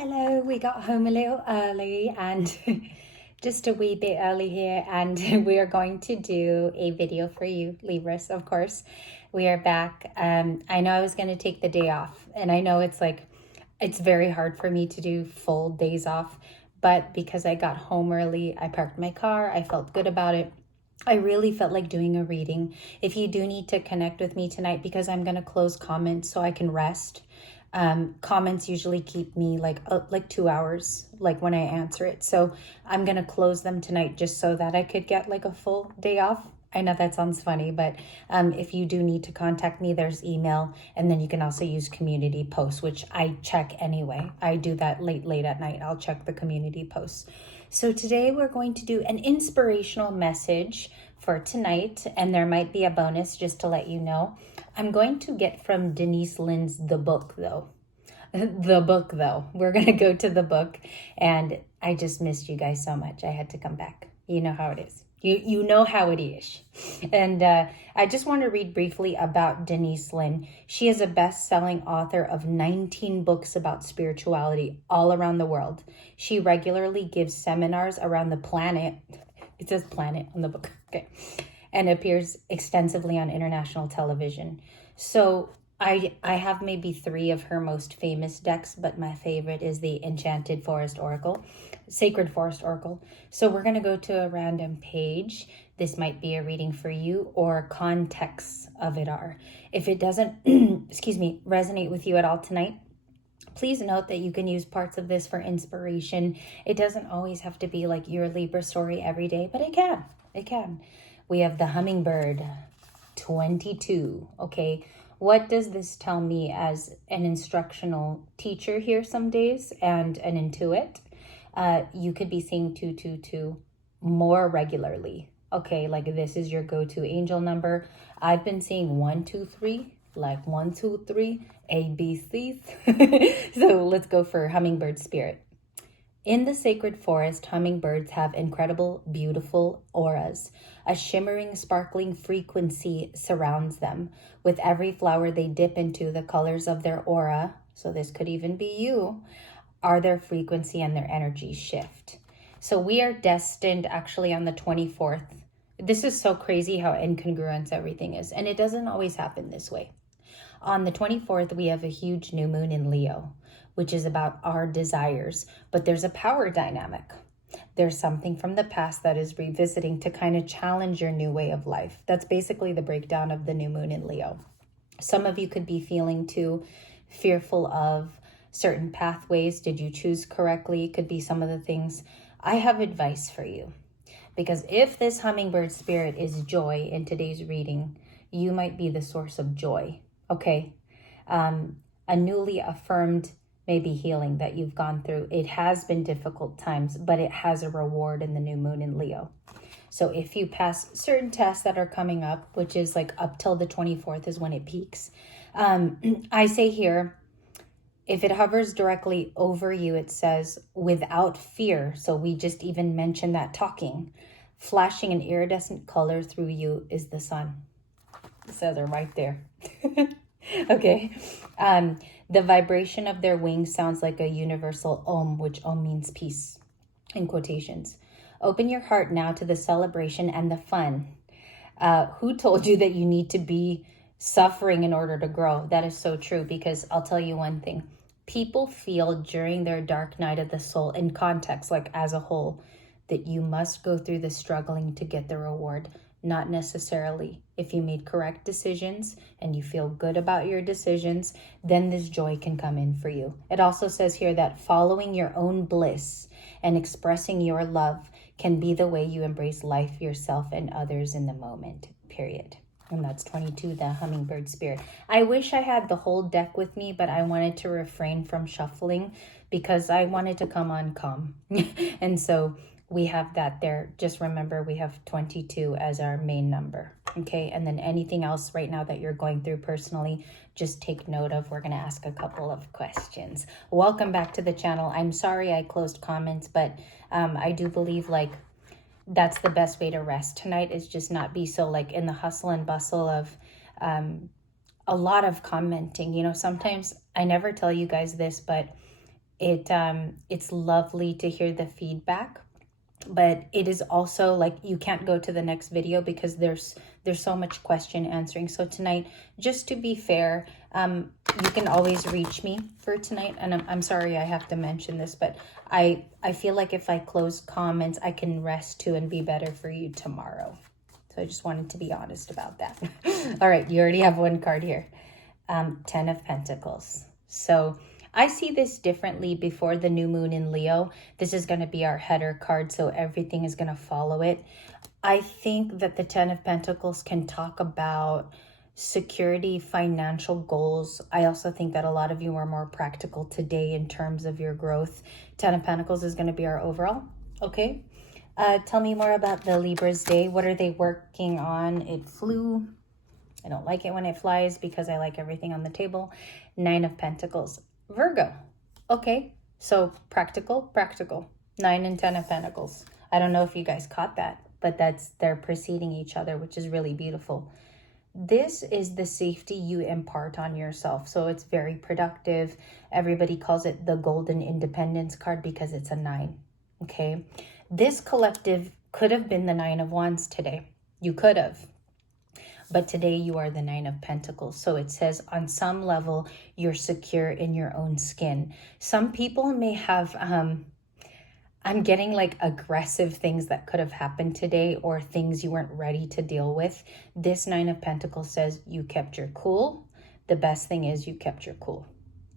Hello, we got home a little early and just a wee bit early here, and we are going to do a video for you, Libras, of course. We are back. I know I was going to take the day off, and I know it's very hard for me to do full days off, but because I got home early, I parked my car, I felt good about it. I really felt like doing a reading. If you do need to connect with me tonight, because I'm going to close comments so I can rest. Comments usually keep me like 2 hours, like when I answer it. So I'm going to close them tonight just so that I could get like a full day off. I know that sounds funny, but if you do need to contact me, there's email, and then you can also use community posts, which I check anyway. I do that late at night. I'll check the community posts. So today we're going to do an inspirational message for tonight, and there might be a bonus just to let you know. I'm going to get from Denise Linn's The Book, though. The book, though. We're going to go to the book, and I just missed you guys so much. I had to come back. You know how it is. You know how it is. And I just want to read briefly about Denise Linn. She is a best-selling author of 19 books about spirituality all around the world. She regularly gives seminars around the planet. It says planet on the book. Okay. And appears extensively on international television. So I have maybe 3 of her most famous decks, but my favorite is the Enchanted Forest Oracle, Sacred Forest Oracle. So we're going to go to a random page. This might be a reading for you, or contexts of it are. If it doesn't, resonate with you at all tonight, please note that you can use parts of this for inspiration. It doesn't always have to be like your Libra story every day, but it can. It can. We have the Hummingbird, 22. Okay. What does this tell me as an instructional teacher here some days and an intuit? You could be seeing 222 more regularly. Okay, like this is your go-to angel number. I've been seeing 123, like 123 ABCs. So let's go for Hummingbird spirit. In the sacred forest, hummingbirds have incredible, beautiful auras. A shimmering, sparkling frequency surrounds them. With every flower they dip into, the colors of their aura, so this could even be you, are their frequency and their energy shift. So we are destined actually on the 24th. This is so crazy how incongruent everything is, and it doesn't always happen this way. On the 24th, we have a huge new moon in Leo, which is about our desires, but there's a power dynamic. There's something from the past that is revisiting to kind of challenge your new way of life. That's basically the breakdown of the new moon in Leo. Some of you could be feeling too fearful of certain pathways. Did you choose correctly? Could be some of the things. I have advice for you, because if this hummingbird spirit is joy in today's reading, you might be the source of joy. Okay. A newly affirmed maybe healing that you've gone through. It has been difficult times, but it has a reward in the new moon in Leo. So if you pass certain tests that are coming up, which is like up till the 24th is when it peaks. I say here, if it hovers directly over you, it says without fear. So we just even mentioned that talking. Flashing an iridescent color through you is the sun. It says it right there. Okay. The vibration of their wings sounds like a universal Om, which Om means peace in quotations. Open your heart now to the celebration and the fun. Who told you that you need to be suffering in order to grow? That is so true, because I'll tell you one thing. People feel during their dark night of the soul, in context, like as a whole, that you must go through the struggling to get the reward. Not necessarily. If you made correct decisions and you feel good about your decisions, then this joy can come in for you. It also says here that following your own bliss and expressing your love can be the way you embrace life, yourself, and others in the moment, period. And that's 22, the hummingbird spirit. I wish I had the whole deck with me, but I wanted to refrain from shuffling because I wanted to come on calm. And so we have that there. Just remember, we have 22 as our main number. Okay. And then anything else right now that you're going through personally, just take note of. We're going to ask a couple of questions. Welcome back to the channel. I'm sorry I closed comments, but I do believe like that's the best way to rest tonight, is just not be so like in the hustle and bustle of a lot of commenting. You know, sometimes I never tell you guys this, but It's lovely to hear the feedback, but it is also like you can't go to the next video because there's so much question answering. So tonight, just to be fair, you can always reach me for tonight. And I'm sorry I have to mention this, but I feel like if I close comments, I can rest too and be better for you tomorrow. So I just wanted to be honest about that. All right, you already have one card here. 10 of Pentacles. So I see this differently before the new moon in Leo. This is going to be our header card, so everything is going to follow it. I think that the 10 of Pentacles can talk about security, financial goals. I also think that a lot of you are more practical today in terms of your growth. 10 of Pentacles is going to be our overall. Okay. Tell me more about the Libra's day. What are they working on? It flew. I don't like it when it flies because I like everything on the table. 9 of Pentacles. Virgo. Okay, so practical. 9 and 10 of Pentacles. I don't know if you guys caught that, but they're preceding each other, which is really beautiful. This is the safety you impart on yourself. So it's very productive. Everybody calls it the golden independence card because it's a 9. Okay. This collective could have been the 9 of Wands today. You could have. But today you are the 9 of Pentacles. So it says on some level, you're secure in your own skin. Some people may have, I'm getting like aggressive things that could have happened today or things you weren't ready to deal with. This 9 of Pentacles says you kept your cool. The best thing is you kept your cool.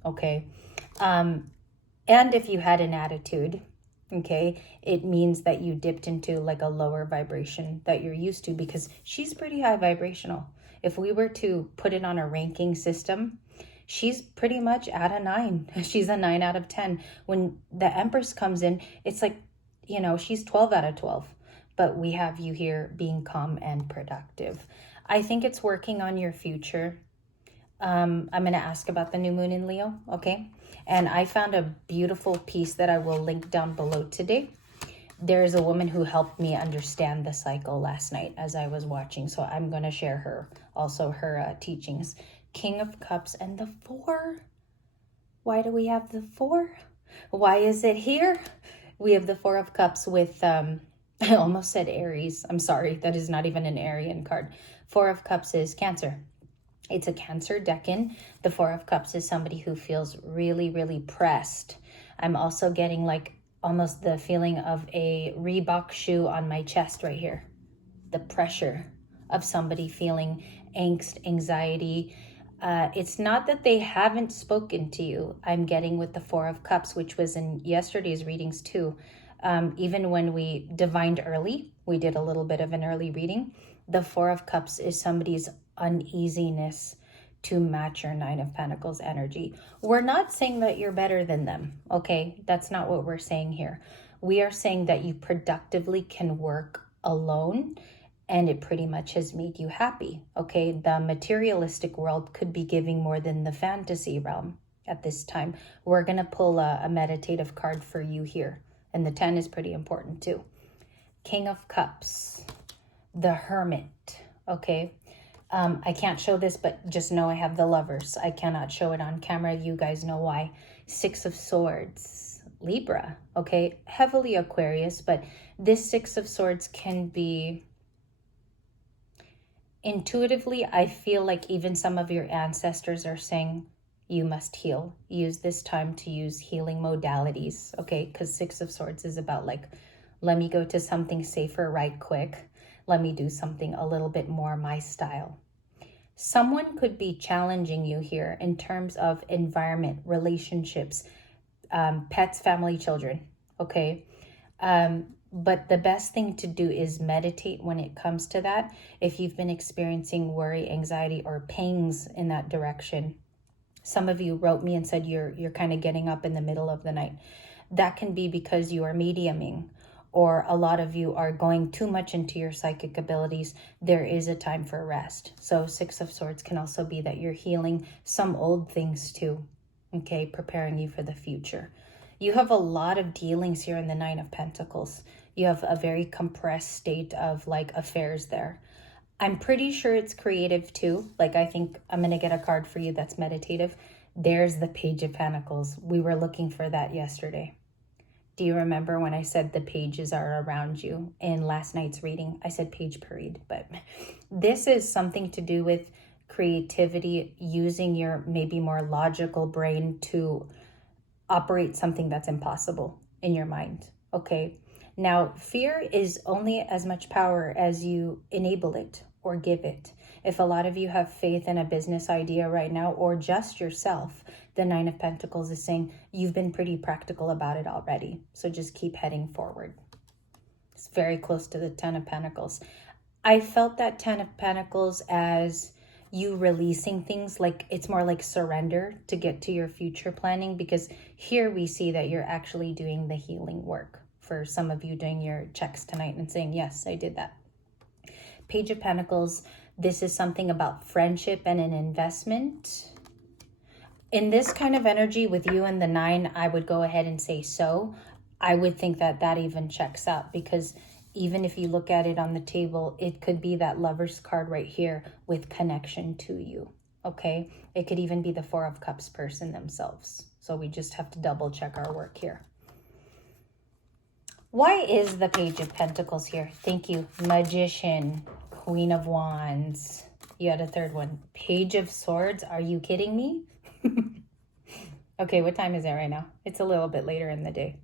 Okay. And if you had an attitude, okay, it means that you dipped into like a lower vibration that you're used to, because she's pretty high vibrational. If we were to put it on a ranking system, she's pretty much at a 9. She's a 9 out of 10. When the Empress comes in, it's like, you know, she's 12 out of 12. But we have you here being calm and productive. I think it's working on your future. I'm going to ask about the new moon in Leo, okay? And I found a beautiful piece that I will link down below today. There is a woman who helped me understand the cycle last night as I was watching, so I'm going to share her teachings. King of Cups and the 4. Why do we have the 4? Why is it here? We have the 4 of Cups with, I almost said Aries. I'm sorry, that is not even an Arian card. 4 of Cups is Cancer. It's a Cancer decan. The 4 of Cups is somebody who feels really, really pressed. I'm also getting like almost the feeling of a Reebok shoe on my chest right here. The pressure of somebody feeling angst, anxiety. It's not that they haven't spoken to you. I'm getting with the 4 of Cups, which was in yesterday's readings too. Even when we divined early, we did a little bit of an early reading. The 4 of Cups is somebody's uneasiness to match your 9 of Pentacles energy. We're not saying that you're better than them, okay? That's not what we're saying here. We are saying that you productively can work alone and it pretty much has made you happy, okay? The materialistic world could be giving more than the fantasy realm at this time. We're going to pull a meditative card for you here. And the 10 is pretty important too. King of Cups, the Hermit, okay? I can't show this, but just know I have the Lovers. I cannot show it on camera. You guys know why. 6 of Swords, Libra, okay? Heavily Aquarius, but this 6 of Swords can be... Intuitively, I feel like even some of your ancestors are saying you must heal. Use this time to use healing modalities, okay? Because 6 of Swords is about like, let me go to something safer right quick. Let me do something a little bit more my style. Someone could be challenging you here in terms of environment, relationships, pets, family, children, okay? But the best thing to do is meditate when it comes to that. If you've been experiencing worry, anxiety, or pangs in that direction, some of you wrote me and said you're kind of getting up in the middle of the night. That can be because you are mediuming, or a lot of you are going too much into your psychic abilities. There is a time for rest. So 6 of Swords can also be that you're healing some old things too, okay, preparing you for the future. You have a lot of dealings here in the 9 of Pentacles. You have a very compressed state of like affairs there. I'm pretty sure it's creative too. Like I think I'm going to get a card for you that's meditative. There's the Page of Pentacles. We were looking for that yesterday. Do you remember when I said the pages are around you in last night's reading? I said page parade, but this is something to do with creativity, using your maybe more logical brain to operate something that's impossible in your mind. Okay. Now, fear is only as much power as you enable it or give it. If a lot of you have faith in a business idea right now, or just yourself, the Nine of Pentacles is saying you've been pretty practical about it already. So just keep heading forward. It's very close to the Ten of Pentacles. I felt that Ten of Pentacles as you releasing things, like it's more like surrender to get to your future planning, because here we see that you're actually doing the healing work. For some of you doing your checks tonight and saying, yes, I did that. Page of Pentacles, this is something about friendship and an investment. In this kind of energy with you and the 9, I would go ahead and say so. I would think that that even checks out, because even if you look at it on the table, it could be that Lover's card right here with connection to you, okay? It could even be the Four of Cups person themselves. So we just have to double check our work here. Why is the Page of Pentacles here? Thank you. Magician, Queen of Wands. You had a third one. Page of Swords. Are you kidding me? Okay, what time is it right now? It's a little bit later in the day.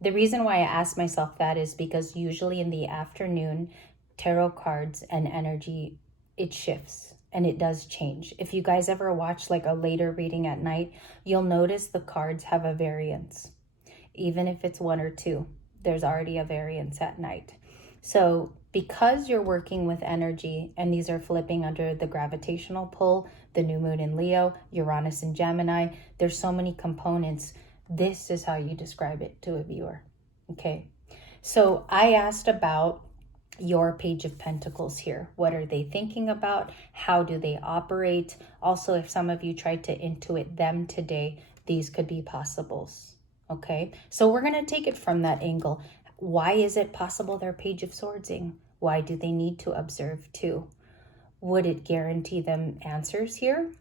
The reason why I asked myself that is because usually in the afternoon, tarot cards and energy, it shifts and it does change. If you guys ever watch like a later reading at night, you'll notice the cards have a variance. Even if it's 1 or 2, there's already a variance at night. So because you're working with energy, and these are flipping under the gravitational pull, the new moon in Leo, Uranus in Gemini, there's so many components. This is how you describe it to a viewer. Okay. So I asked about your Page of Pentacles here. What are they thinking about? How do they operate? Also, if some of you tried to intuit them today, these could be possibles. Okay, so we're going to take it from that angle. Why is it possible they're Page of Swordsing? Why do they need to observe too? Would it guarantee them answers here?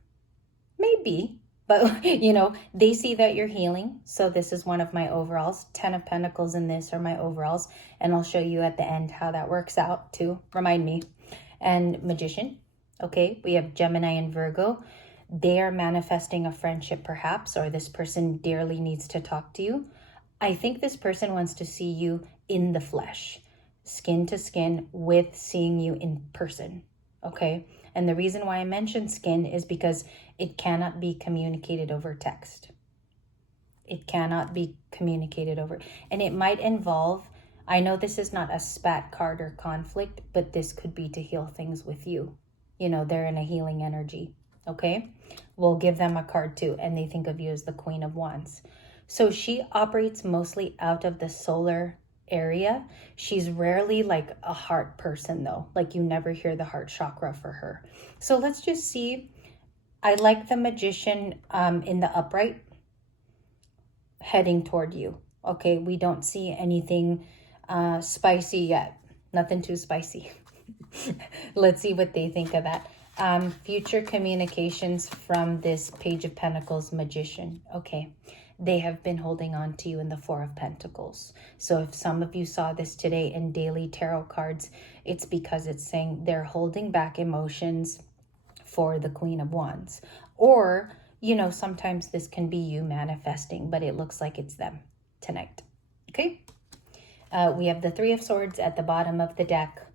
Maybe, but you know, they see that you're healing. So this is one of my overalls. 10 of Pentacles in this are my overalls. And I'll show you at the end how that works out too. Remind me. And Magician. Okay, we have Gemini and Virgo. They are manifesting a friendship perhaps, or this person dearly needs to talk to you. I think this person wants to see you in the flesh, skin to skin, with seeing you in person, okay? And the reason why I mentioned skin is because it cannot be communicated over text. It cannot be communicated over, and it might involve, I know this is not a spat card or conflict, but this could be to heal things with you. You know, they're in a healing energy. Okay, we'll give them a card too, and they think of you as the Queen of Wands. So she operates mostly out of the solar area. She's rarely like a heart person though. Like you never hear the heart chakra for her. So let's just see. I like the Magician in the upright heading toward you. Okay, we don't see anything spicy yet. Nothing too spicy. Let's see what they think of that. Future communications from this Page of Pentacles Magician. Okay, they have been holding on to you in the Four of Pentacles. So if some of you saw this today in daily tarot cards, it's because it's saying they're holding back emotions for the Queen of Wands. Or, you know, sometimes this can be you manifesting, but it looks like it's them tonight. Okay, we have the Three of Swords at the bottom of the deck.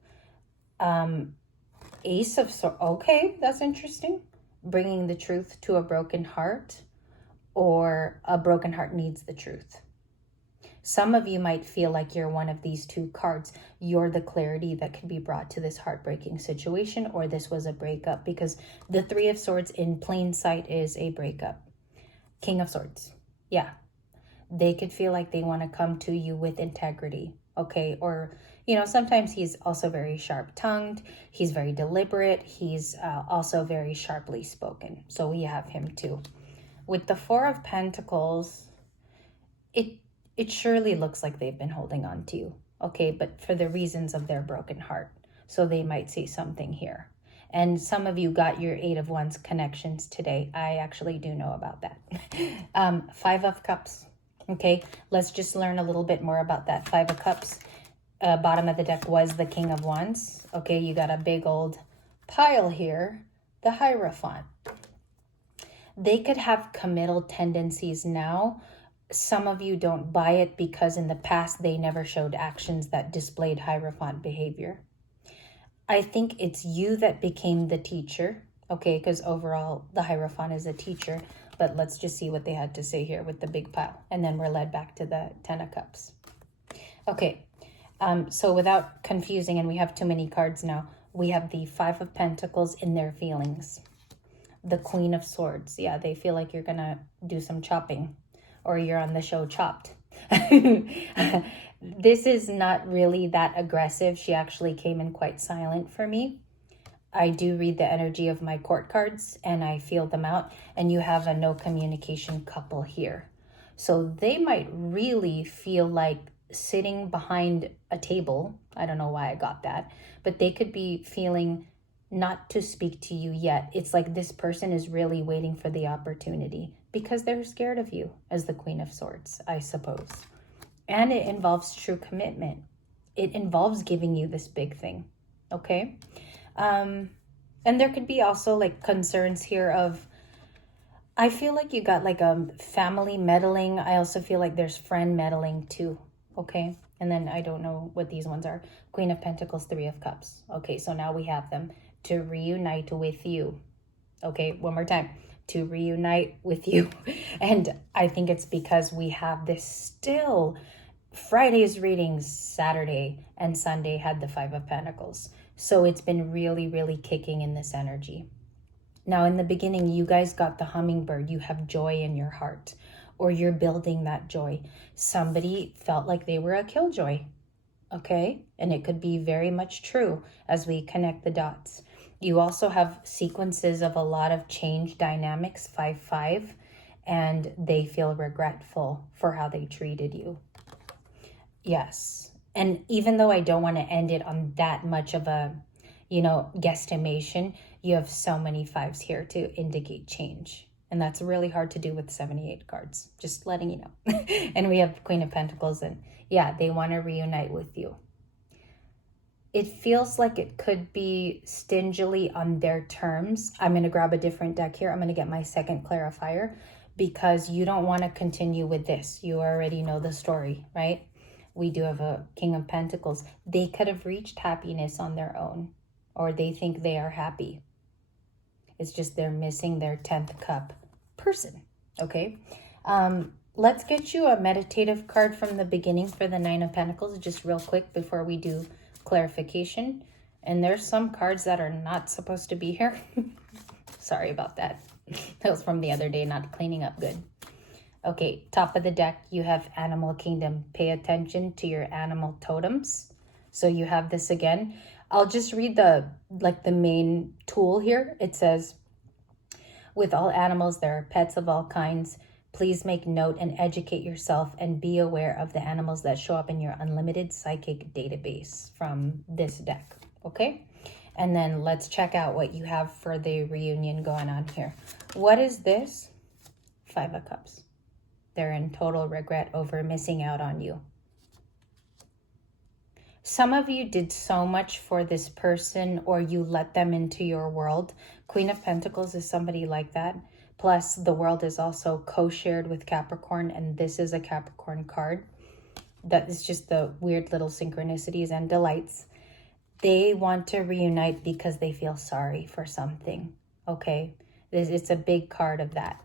Ace of Swords. Okay, that's interesting. Bringing the truth to a broken heart, or a broken heart needs the truth. Some of you might feel like you're one of these two cards. You're the clarity that could be brought to this heartbreaking situation, or this was a breakup, because the Three of Swords in plain sight is a breakup. King of Swords. Yeah. They could feel like they want to come to you with integrity. Okay, or you know, sometimes he's also very sharp-tongued. He's very deliberate. He's also very sharply spoken. So we have him too. With the Four of Pentacles, it surely looks like they've been holding on to you. Okay, but for the reasons of their broken heart. So they might say something here. And some of you got your Eight of Wands connections today. I actually do know about that. Five of Cups. Okay, let's just learn a little bit more about that. Five of Cups. Bottom of the deck was the King of Wands. Okay, you got a big old pile here. The Hierophant. They could have committal tendencies now. Some of you don't buy it because in the past they never showed actions that displayed Hierophant behavior. I think it's you that became the teacher, okay, because overall the Hierophant is a teacher, but let's just see what they had to say here with the big pile, and then we're led back to the Ten of Cups. Okay, so without confusing, and we have too many cards now, we have the Five of Pentacles in their feelings. The Queen of Swords, yeah, they feel like you're gonna do some chopping, or you're on the show Chopped. This is not really that aggressive. She actually came in quite silent for me. I do read the energy of my court cards and I feel them out. And you have a no communication couple here. So they might really feel like sitting behind a table. I don't know why I got that. But they could be feeling not to speak to you yet. It's like this person is really waiting for the opportunity because they're scared of you as the Queen of Swords, I suppose. And it involves true commitment. It involves giving you this big thing, okay? And there could be also like concerns here of, I feel like you got like a family meddling. I also feel like there's friend meddling too, okay? And then I don't know what these ones are. Queen of Pentacles, Three of Cups. Okay, so now we have them to reunite with you. Okay, one more time. To reunite with you. And I think it's because we have this still. Friday's readings, Saturday and Sunday had the Five of Pentacles. So it's been really, really kicking in this energy. Now, in the beginning, you guys got the Hummingbird. You have joy in your heart, or you're building that joy. Somebody felt like they were a killjoy, okay? And it could be very much true as we connect the dots. You also have sequences of a lot of change dynamics, 5-5, and they feel regretful for how they treated you. Yes. And even though I don't want to end it on that much of a, guesstimation, you have so many fives here to indicate change. And that's really hard to do with 78 cards, just letting you know. And we have Queen of Pentacles, and yeah, they want to reunite with you. It feels like it could be stingily on their terms. I'm going to grab a different deck here. I'm going to get my second clarifier because you don't want to continue with this. You already know the story, right? We do have a King of Pentacles. They could have reached happiness on their own, or they think they are happy. It's just they're missing their 10th cup person, okay? Let's get you a meditative card from the beginning for the Nine of Pentacles, just real quick before we do clarification. And there's some cards that are not supposed to be here. Sorry about that. That was from the other day, not cleaning up good. Okay, top of the deck, you have Animal Kingdom. Pay attention to your animal totems. So you have this again. I'll just read the main tool here. It says, with all animals, there are pets of all kinds. Please make note and educate yourself and be aware of the animals that show up in your unlimited psychic database from this deck, okay? And then let's check out what you have for the reunion going on here. What is this? Five of Cups. They're in total regret over missing out on you. Some of you did so much for this person, or you let them into your world. Queen of Pentacles is somebody like that. Plus, the world is also co-shared with Capricorn, and this is a Capricorn card. That is just the weird little synchronicities and delights. They want to reunite because they feel sorry for something, okay? It's a big card of that.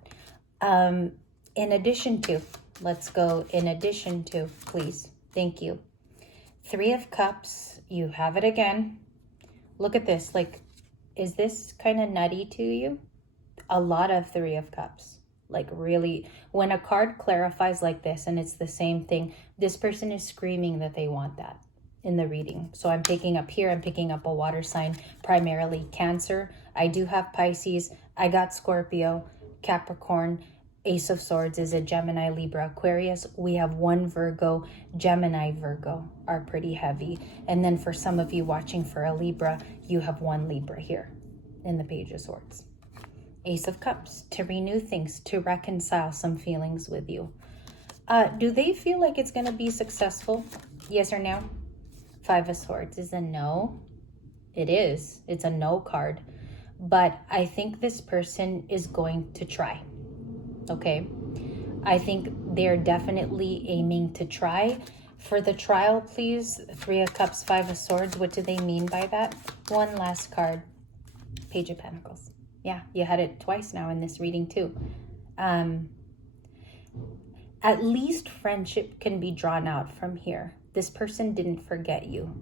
In addition to, let's go in addition to, please. Thank you. Three of Cups, you have it again. Look at this, like, is this kind of nutty to you? A lot of Three of Cups, like really, when a card clarifies like this and it's the same thing, this person is screaming that they want that in the reading. So I'm picking up here, I'm picking up a water sign, primarily Cancer. I do have Pisces, I got Scorpio, Capricorn, Ace of Swords is a Gemini, Libra, Aquarius. We have one Virgo. Gemini, Virgo are pretty heavy. And then for some of you watching for a Libra, you have one Libra here. in the Page of Swords. Ace of Cups, to renew things, to reconcile some feelings with you. Do they feel like it's going to be successful? Yes or no? Five of Swords is a no. It is. It's a no card. But I think this person is going to try. Okay? I think they're definitely aiming to try. For the trial, please, Three of Cups, Five of Swords, what do they mean by that? One last card, Page of Pentacles. Yeah, you had it twice now in this reading too. At least friendship can be drawn out from here. This person didn't forget you.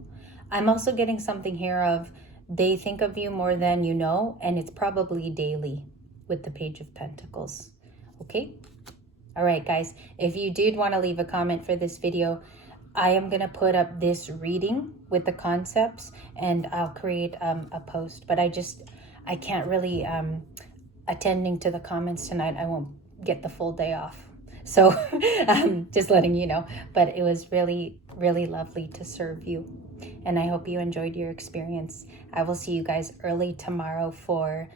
I'm also getting something here of they think of you more than you know, and it's probably daily with the Page of Pentacles. Okay? All right, guys. If you did want to leave a comment for this video, I am going to put up this reading with the concepts, and I'll create a post. But I can't really, attending to the comments tonight, I won't get the full day off. So just letting you know. But it was really, really lovely to serve you. And I hope you enjoyed your experience. I will see you guys early tomorrow for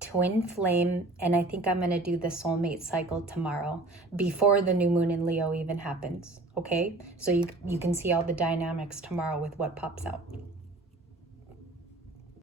Twin Flame. And I think I'm going to do the soulmate cycle tomorrow before the new moon in Leo even happens. Okay? So you can see all the dynamics tomorrow with what pops out.